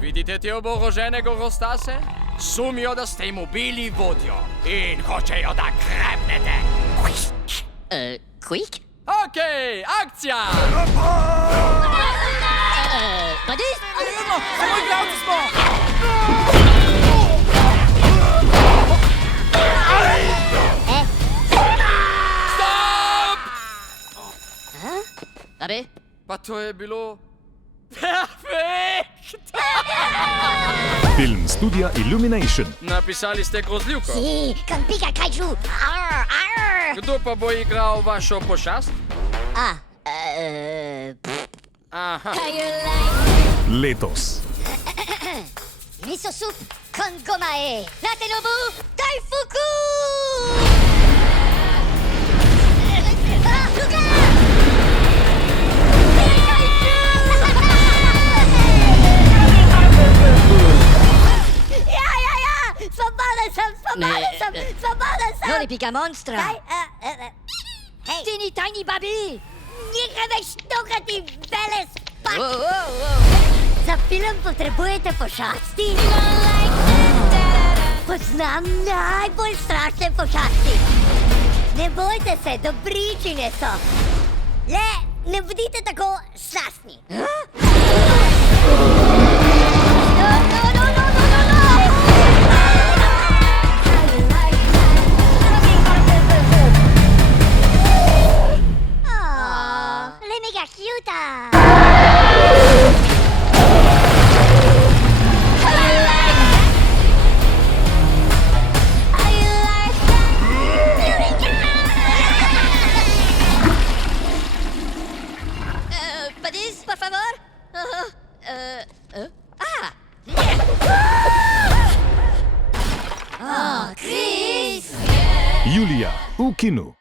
Vidite te oboroženega Rostase? Sumijo, da ste jim ubili vodjo in hočejo, da krepnete. Quick? Okej, akcija! Badis? Samo igralci smo! Stop! Abi? Pa to je bilo... perfekt! Film studia Illumination. Napisali ste grozljivko. Si, kan pika kajču. Arr, arr. Kdo pa bo igral vašo pošast? Aha. Letos. Miso soup con gomae. Natenobu daifuku! Svoboda sam! Non pika monstra! Hej! Tini tiny babi! Nehaj me štokati, vele spak! Za film potrebujete pošasti? Poznam najbolj strašne pošasti. Ne bojte se, dobričine so. Le, ne bodite tako strastni. Badis, por favor. Julija v kinu.